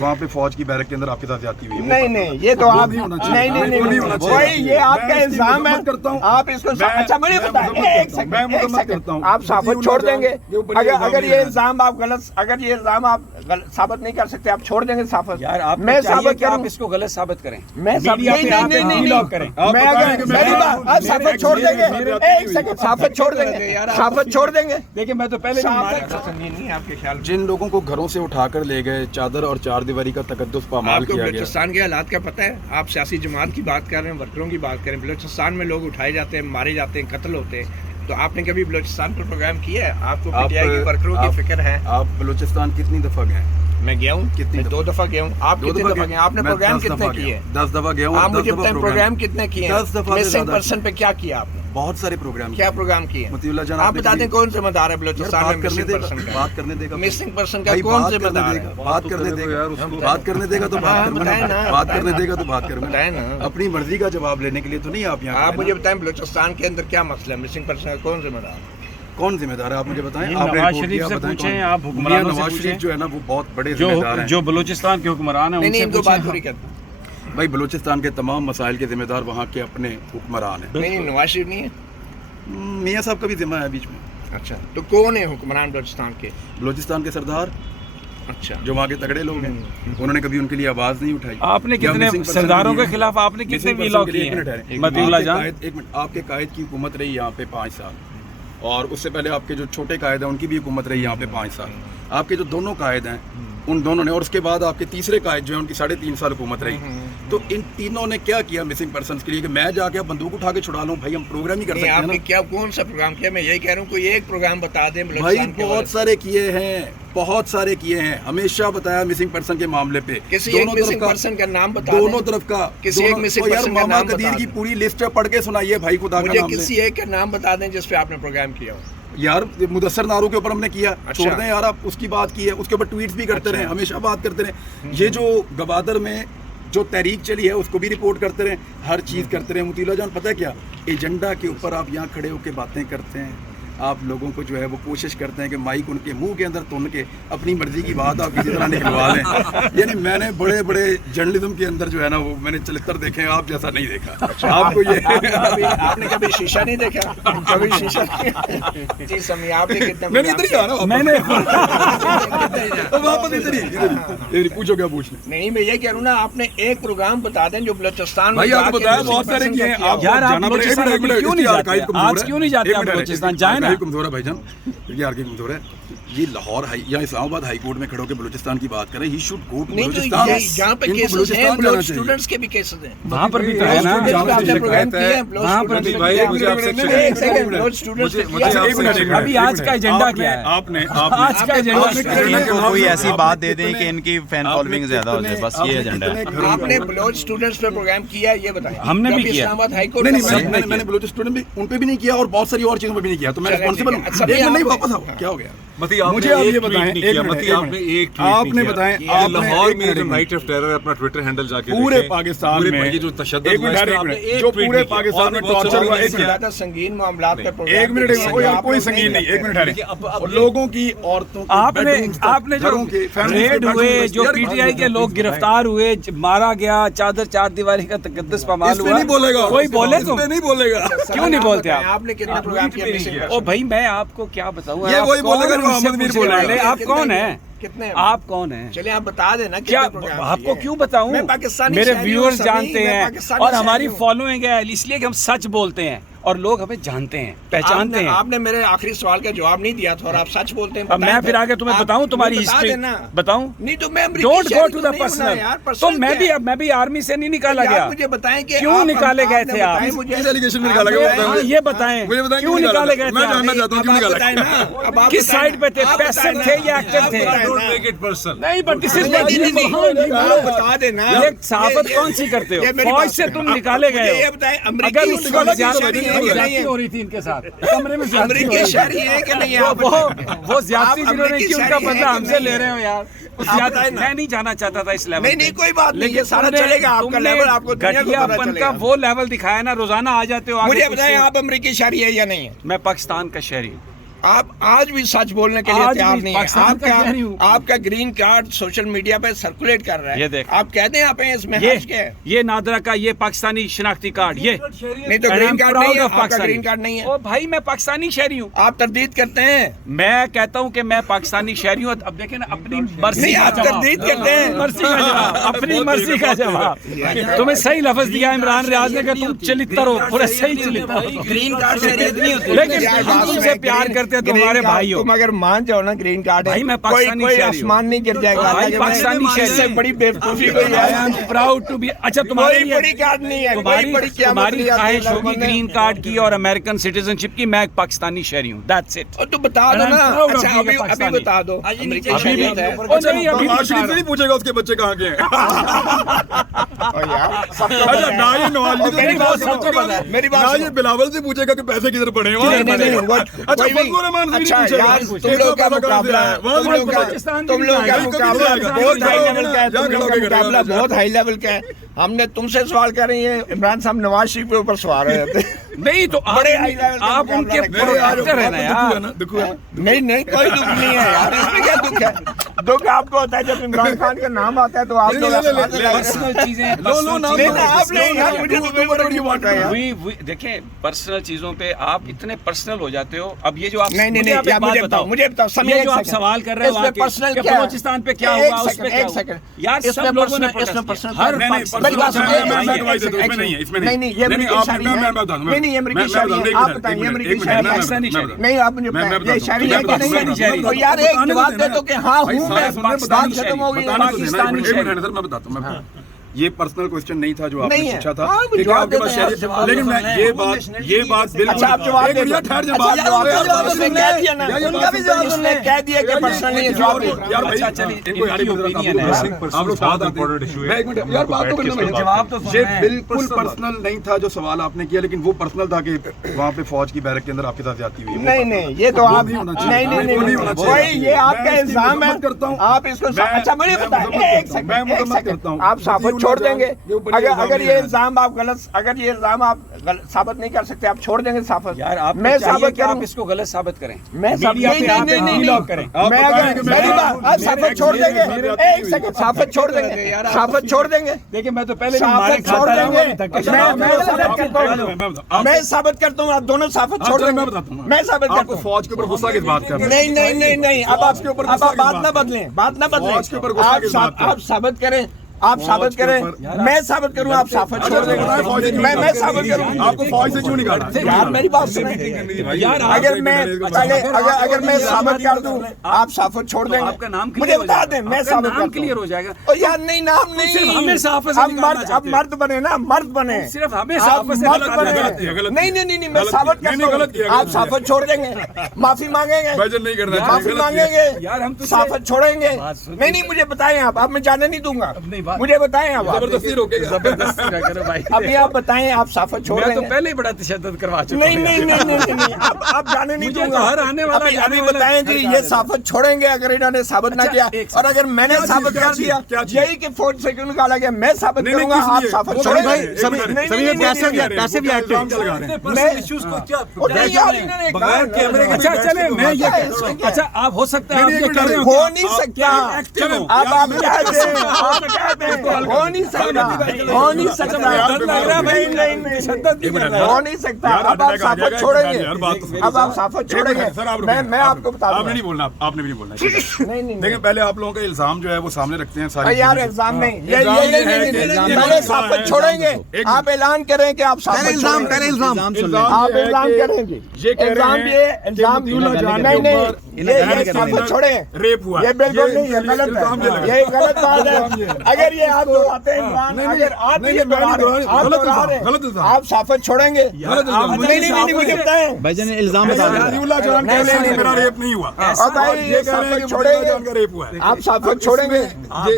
वहाँ पे फौज की बैरक के अंदर आपके साथ ज्यादती हुई है। नहीं, ये तो आप नहीं, वही ये आपका इल्जाम है। आप इसको अच्छा मुझे बताएं, एक सेकंड, आप साबित छोड़ देंगे? अगर ये इल्जाम आप गलत, अगर ये इल्जाम आप साबित नहीं कर सकते, आप छोड़ देंगे साबित? यार आप मैं साबित कि आप इसको गलत साबित करें, मैं नहीं करें। मैं अगर मेरी बात आप साबित छोड़ देंगे, एक सेकंड, साबित छोड़ देंगे, साबित छोड़ देंगे। देखिए मैं तो पहले नहीं आपके ख्याल जिन लोगों को घरों से उठाकर ले गए, चादर और चार दीवारी का तकद्दुस पामाल आपको किया गया। बलूचिस्तान के हालात का पता है? आप सियासी जमात की बात कर रहे हैं, वर्करों की बात करें। बलूचिस्तान में लोग उठाए जाते हैं, मारे जाते हैं, कत्ल होते हैं। तो आपने कभी बलूचिस्तान पर प्रोग्राम किया है? आपको पीटीआई के वर्करों की फिक्र है? आप बलूचिस्तान कितनी दफा गए? मैं गया हूँ, कितनी? 2 दफा गया हूँ। आप कितनी दफा गए? आपने प्रोग्राम कितने किए? 10 दफा गया हूँ। आप मुझे बताएं प्रोग्राम कितने किए? 10 दफा। मिसिंग पर्सन पे क्या किया आपने? बहुत सारे प्रोग्राम। क्या प्रोग्राम किए? आप बता दें कौन जिम्मेदार है बलूचिस्तान में मिसिंग पर्सन का? बात करने देगा। मिसिंग पर्सन का कौन जिम्मेदार है? बात करने देगा, बात करने देगा तो बात करना, बात करने देगा तो बात करना। बताएं ना। अपनी मर्जी का जवाब लेने के लिए तो नहीं आप यहाँ। आप मुझे बताएं बलूचिस्तान के अंदर क्या मसला है? मिसिंग पर्सन का कौन जिम्मेदार है? कौन जिम्मेदार है? आप मुझे बताएं। आप नवाज शरीफ से पूछें, आप हुक्मरानों से नवाज शरीफ जो है ना वो बहुत बड़े जो जिम्मेदार हैं। जो बलूचिस्तान के हुक्मरान हैं नहीं, उनसे इनको बात पूछें। पूरी करते भाई बलूचिस्तान के तमाम मसाइल के जिम्मेदार वहाँ के अपने हुक्मरान हैं। नहीं, नवाज शरीफ नहीं है। मियाँ साहब का भी जिम्मा है बीच में। अच्छा, तो कौन है हुक्मरान बलूचिस्तान के? बलूचिस्तान के सरदार, अच्छा, जो वहाँ के तगड़े लोग हैं, उन्होंने कभी उनके लिए आवाज नहीं उठाई। आपने कितने सरदारों के खिलाफ आपने कितने वीलॉग किए हैं? मतीउल्लाह जान, एक मिनट, आपके कायद की हुकूमत रही यहाँ पे 5 साल, और उससे पहले आपके जो छोटे कायद हैं उनकी भी हुकूमत रही यहाँ पे 5 साल। आपके जो दोनों कायद हैं उन दोनों ने, और उसके बाद आपके तीसरे कायद जो है उनकी 3.5 साल हुकूमत रही। तो इन तीनों ने क्या किया मिसिंग पर्सन के लिए कि मैं जाके बंदूक उठा के छुड़ा लूं? भाई हम प्रोग्राम ही कर सकते हैं आपने ना। क्या कौन सा प्रोग्राम किया? मैं यही कह रहा हूँ, कोई एक प्रोग्राम बता दें। भाई बहुत सारे किए हैं, बहुत सारे किए हैं, हमेशा बताया मिसिंग पर्सन के मामले पे। किसी एक मिसिंग पर्सन का नाम बता दें। दोनों तरफ का किसी एक मिसिंग पर्सन का नाम कदीर की पूरी लिस्ट पढ़ के सुनाइए भाई, खुदा का नाम। किसी एक का नाम बता दें जिस पे आपने प्रोग्राम किया हो। यार मुदस्सर नारू के ऊपर हमने किया, अच्छा। छोड़ दें यार, आप उसकी बात की है, उसके ऊपर ट्वीट्स भी करते रहे, हमेशा बात करते रहे। ये जो गवादर में जो तहरीक चली है उसको भी रिपोर्ट करते रहे, हर चीज़ करते रहे। मुतीउल्लाह जान पता है क्या, एजेंडा के ऊपर आप यहाँ खड़े होकर बातें करते हैं, आप लोगों को जो है वो कोशिश करते हैं कि माइक उनके मुंह के अंदर तुन के अपनी मर्जी की बात आप किसी तरह निकलवा लें। यानी मैंने बड़े बड़े जर्नलिज्म के अंदर जो है ना वो मैंने चरित्र देखे हैं, आप जैसा नहीं देखा। आपको ये आपने कभी शीशा नहीं देखा? कभी शीशा? जी समी, आपने कितना? मैंने इधर ही आ रहा हूं, मैंने वापस इधर ही पूछो क्या पूछना। नहीं, मैं ये कह रहा हूँ ना, आपने एक प्रोग्राम बता दें जो बलूचिस्तान भाई आपको बताया बहुत सारे किए हैं। आप यार आप जाना पड़ेगा। बलूचिस्तान क्यों नहीं जाते? आज क्यों नहीं जाते आप बलूचिस्तान? जाए ना। कमजोर है भाईजान, ये आगे कमजोर है। ये लाहौर हाई या इस्लामाबाद हाई कोर्ट में खड़े होकर बलूचिस्तान की बात करें। He should go to Balochistan. यहाँ पे केसेस हैं, ब्लड स्टूडेंट्स के भी केसेस हैं। वहाँ पर भी तो है ना, वहाँ पर भी। अभी आज का एजेंडा क्या है? आपने आज का एजेंडा इनको कोई ऐसी बात दे दें कि इनकी फैन फॉलोइंग ज्यादा हो जाए, बस ये एजेंडा है। आपने ब्लड स्टूडेंट्स पे प्रोग्राम किया, ये बताएं। हमने भी किया। इस्लामाबाद हाई कोर्ट मैंने बलूच स्टूडेंट भी उन पे भी नहीं किया और बहुत सारी और चीजों पे भी नहीं किया, तो मैं रिस्पॉन्सिबल हूँ। नहीं वापस आओ, क्या हो गया? मुझे आप ये बताएं, आपने बताएं, लाहौर में जो नाइट ऑफ टेरर अपना ट्विटर हैंडल जाके पूरे पाकिस्तान में ये जो तशद्दुद हुआ, जो पूरे पाकिस्तान में टॉर्चर हुआ, एक ज्यादा संगीन मामला पे एक मिनट यार, कोई संगीन नहीं, एक मिनट। लोगों की, औरतों की, आपने जो रेड हुए, जो पीटीआई के लोग गिरफ्तार हुए, मारा गया, चार दीवारी का तकद्दुस पामाल हुआ, नहीं बोलेगा कोई बोले तो नहीं बोलेगा। क्यों नहीं बोलते आप? आपने कितना प्रोग्राम किया? ओ भाई मैं आपको क्या बताऊं? ये वही बोलेगा जो मोहम्मद मीर बोलेगा। आप कौन है? कितने? आप कौन है? चलिए आप बता देना क्या आपको क्यों बताऊं? मेरे व्यूअर्स जानते हैं और हमारी फॉलोइंग है, इसलिए कि हम सच बोलते हैं और लोग हमें जानते हैं, पहचानते हैं। आपने मेरे आखिरी सवाल का जवाब नहीं दिया था और आप सच बोलते हैं। अब मैं फिर आगे तुम्हें बताऊं तुम्हारी हिस्ट्री? बताऊं? नहीं तो मैं don't go to the personal. तो मैं भी आर्मी से नहीं निकाला गया। मुझे बताएं कि क्यों निकाले गए थे आप? किस एलिगेशन में निकाला गया? ये बताएं, क्यों निकाले गए थे? मैं जानना चाहता हूं क्यों निकाला? किस साइड पे थे? पैसिव थे या एक्टिव थे? नहीं, बट दिस इज बता देना। ये साबित कौन सी करते हो? फौज से तुम निकाले गए हो। अगर उस वक्त ज्यादती हो रही थी इनके साथ कमरे में, अमरीकी शहरी है कि नहीं? वो ज्यादती जिन्होंने की उनका बदला हमसे ले रहे हो यार। मैं नहीं जाना चाहता था इस लेवल। नहीं कोई बात नहीं, ये सारा चलेगा। आपका लेवल आपको घटियापन का वो लेवल दिखाया ना, रोजाना आ जाते हो। मुझे बताएं आप अमरीकी शहरी है या नहीं है? मैं पाकिस्तान का शहरी हूँ। آپ آج بھی سچ بولنے کے لیے آج تیار بھی نہیں پاکستان کا کہہ رہی ہے. ہوں. آپ کا گرین کارڈ سوشل میڈیا پہ سرکولیٹ کر رہا یہ ہے, دیکھ. آپ کہہ دیں آپ اس میں حرج کیا ہے؟ یہ نادرا کا یہ پاکستانی شناختی کارڈ, یہ نہیں تو گرین کارڈ نہیں ہے, آپ کا گرین کارڈ نہیں ہے. او بھائی میں پاکستانی شہری ہوں. آپ تردید کرتے ہیں. میں کہتا ہوں کہ میں پاکستانی شہری ہوں. اب دیکھیں نا اپنی مرضی نہیں, کا آپ جواب. تردید کرتے ہیں. مرضی کا جواب, اپنی مرضی کا جواب. تمہیں صحیح لفظ دیا عمران ریاض نے کہ تم چلتر ہو, پورا صحیح چلتر ہو. گرین کارڈ شریعت نہیں ہوتی. لیکن ہم تم سے پیار کرتے ہیں, تمہارے بھائی ہو. تم اگر مان جاؤ نا گرین کارڈ ہے, بھائی میں پاکستانی کوئی شہری ہوں. آسمان نہیں گر جائے گا. بھائی پاکستانی اس سے شہری. بڑی بیوقوفی کوئی I ہے. am proud to be. اچھا تمہارے کوئی بڑی کارڈ نہیں ہے, کوئی بڑی قیامت تمہاری نہیں آتی خواہش ہے. ہوگی گرین کارڈ کی اور امریکن سٹیزن شپ کی. میں ایک پاکستانی شہری ہوں. That's it. اور تو بتا دو نا. اچھا ابھی بتا دو. ابھی بھی نواز شریف سے نہیں پوچھے گا اس کے بچے کہاں کے ہیں. اچھا نہ یہ نواز شریف میری بات سنو, میری بات نہ یہ بلاول سے پوچھے گا کہ پیسے کدھر پڑے ہیں. اچھا فضل الرحمان سے نہیں پوچھے گا تم لوگ کا مقابلہ, تم لوگ کا مقابلہ بہت ہائی لیول کا ہے. تم لوگ کا مقابلہ بہت ہائی لیول کا ہے. ہم نے تم سے سوال کر رہی ہیں, عمران صاحب نواز شریف کے اوپر سوال رہے تھے. نہیں تو بڑے ہائی لیول کا آپ ان کے پروڈکٹر ہیں نا یار. نہیں نہیں کوئی دکھ نہیں ہے یار, اس میں کیا دکھ ہے؟ دکھ آپ کو ہوتا ہے جب عمران خان کا نام آتا ہے تو آپ پرسنل چیزیں دیکھیں, پرسنل چیزوں پہ آپ اتنے پرسنل ہو جاتے ہو. اب یہ جو آپ مجھے بتاؤ یہ جو آپ سوال کر رہے ہو کہ بلوچستان پہ کیا ہوا, اس پہ کیا ہوا یار, سب لوگوں نے ہر نہیں آپ مجھے یار ایک جواب دے دو کہ ہاں ہوں میں, بات ختم ہو گئی. پاکستانی شہری. میں بتاتا ہوں, میں یہ پرسنل کوسچن نہیں تھا جو آپ نہیں نے ہے. پوچھا تھا ہاں, کہ آپ کے پاس شہری, لیکن میں یہ بات بالکل. اچھا آپ جواب دے دو. ٹھہر جا, کہہ دیا کہ پرسنل نہیں ہے, جواب دے. یار بھائی آپ لوگ بات یار بات تو کرنا ہے. جواب تو یہ بالکل پرسنل نہیں تھا جو سوال آپ نے کیا, لیکن وہ پرسنل تھا کہ وہاں پہ فوج کی بیرک کے اندر آپ کے ساتھ زیادتی ہوئی. نہیں نہیں یہ تو آپ نہیں کوئی یہ آپ کا الزام ہے. آپ اس کو اچھا مجھے بتائیں, ایک سیکنڈ آپ ثابت چھوڑ دیں گے. اگر یہ الزام آپ غلط, اگر یہ الزام آپ ثابت نہیں کر سکتے, آپ چھوڑ دیں گے ثابت. یار آپ میں ثابت کروں, کروں اس کو غلط ثابت کریں. میں ثابت چھوڑ دیں گے. ایک سیکنڈ ثابت چھوڑ دیں گے, ثابت چھوڑ دیں گے. دیکھیں میں تو پہلے چھوڑ دیں گے. میں ثابت کرتا ہوں, آپ دونوں ثابت چھوڑ دیں گے. میں ثابت کرتا ہوں. فوج کے اوپر غصہ کس بات کر رہے ہیں؟ نہیں اب آپ بات نہ بدلیں, بات نہ بدلیں. آپ ثابت کریں, آپ ثابت کریں, میں ثابت کروں, آپ ثابت چھوڑ دیں گے. میں ثابت کروں. آپ کو فوج سے کیوں نکالا؟ یار میری بات سنیں یار, اگر میں ثابت کر دوں آپ ثابت چھوڑ دیں گے, مجھے بتا دیں, میں ثابت کر کلیئر ہو جائے گا. یار نہیں نام نہیں, اب مرد بنے نا, مرد بنے, صرف ہمیں مرد بنے. نہیں میں ثابت کرتا ہوں, آپ ثابت چھوڑ دیں گے, معافی مانگیں گے, معافی مانگیں گے, ثابت چھوڑیں گے. نہیں مجھے بتائیں آپ میں جانے نہیں دوں گا, مجھے بتائیں آپ. زبردستی روکے گا, زبردستی نہ کرو بھائی. ابھی آپ بتائیں, آپ ثابت چھوڑ میں دیں تو گے. پہلے ہی بڑا تشدد کروا چکا ہوں. نہیں آپ جانے نہیں دوں گا. ہر آنے والا ابھی بتائیں جی, یہ ثابت چھوڑیں گے اگر انہوں نے ثابت نہ کیا, اور اگر میں نے ثابت کر دیا یہی کہ فوج سے کیوں نکالا گیا, میں ثابت کروں گا, آپ ثابت چھوڑیں گے. اچھا چلے میں یہ, اچھا آپ ہو سکتا ہے آپ یہ کر رہے ہو نہیں سکتا. اب آپ کہتے ہیں ہو نہیں سکتا, ہو نہیں سکتا, ہو نہیں سکتا. اب آپ ثابت چھوڑیں گے, اب آپ ثابت چھوڑیں گے. میں آپ کو بتا دوں, آپ نے نہیں بولنا, آپ نے بھی نہیں بولنا. دیکھیں پہلے آپ لوگوں کا الزام جو ہے وہ سامنے رکھتے ہیں سارے. یار الزام نہیں, پہلے ثابت چھوڑیں گے. آپ اعلان کریں کہ آپ ثابت چھوڑیں گے, آپ اعلان کریں گے. الزام نہیں ثابت چھوڑیں, ریپ ہوا, یہ بالکل نہیں ہے, غلط ہے, یہ غلط بات ہے. اگر یہ آپ دہراتے ہیں, اگر آپ یہ دہرا رہے ہیں, آپ ثابت چھوڑیں گے. نہیں مجھے بتائیں بھائی نے الزام بتا دیا. میرا ریپ نہیں ہوا, یہ ثابت چھوڑیں گے, ریپ ہوا ہے. آپ ثابت چھوڑیں گے.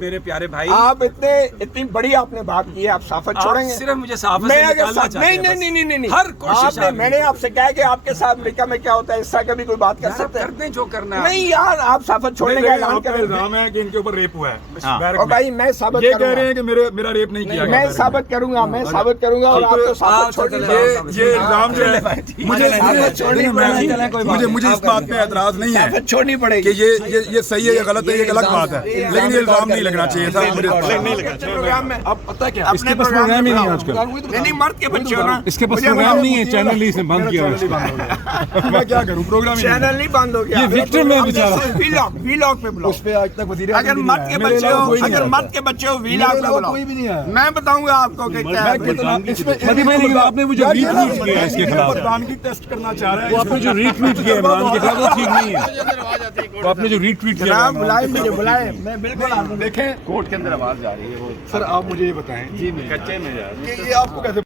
میرے پیارے بھائی, آپ اتنی بڑی آپ نے بات کی ہے, آپ ثابت چھوڑیں گے. صرف مجھے صحافت سے نکالنا چاہتے ہیں. نہیں ہر کوشش میں نے آپ سے کہا کہ آپ کے ساتھ امریکہ میں کیا ہوتا ہے, اس طرح کبھی کوئی بات کر سکتے ہیں. جو کرنا ہے نہیں یار آپ صحافت چھوڑنے کا اعلان کریں. الزام ہے کہ ان کے اوپر ریپ ہوا ہے. اور بھائی میں ثابت یہ کروں کہہ رہے گا, ہیں کہ میرا ریپ نہیں کیا میں ثابت کروں گا, میں ثابت کروں گا, اور آپ کو صحافت چھوڑنی پڑے گی. یہ الزام جو ہے مجھے اس بات پہ اعتراض نہیں ہے چھوڑنی پڑے کہ گی. یہ صحیح ہے یا غلط ہے, یہ غلط بات ہے, لیکن یہ الزام نہیں لگنا چاہیے تھا. پروگرام میں اب پتہ کیا اس کے پاس پروگرام ہی نہیں ہے آج کل. نہیں مرد کے بچے ہو نا, اس کے پاس پروگرام نہیں ہے, چینل ہی اس نے بند کیا. میں کیا کروں, پروگرام ہی چینل نہیں بند ہو گیا. یہ وکٹم ہے بیچارہ. ویلاگ پہ بلاؤ. اس پہ آج تک وزیر اگر مرد کے بچے ہو, اگر مرد کے بچے ہو ویلاگ پہ بلاؤ. کوئی بھی نہیں ہے. میں بتاؤں گا آپ کو کہ کیا ہے. آپ نے مجھے ری ٹویٹ کیا اس کے خلاف, پردھانگی ٹیسٹ کرنا چاہ رہا ہے. وہ آپ نے جو ری ٹویٹ کیا عمران کے خلاف وہ ٹھیک نہیں ہے. وہ آپ نے جو ری ٹویٹ کیا جناب بلائے مجھے بلائے, میں بالکل دیکھیں کورٹ کے اندر آواز جا رہی ہے وہ. سر آپ مجھے یہ بتائیں کچے میں جا رہی ہے. کہ یہ آپ کو کیسے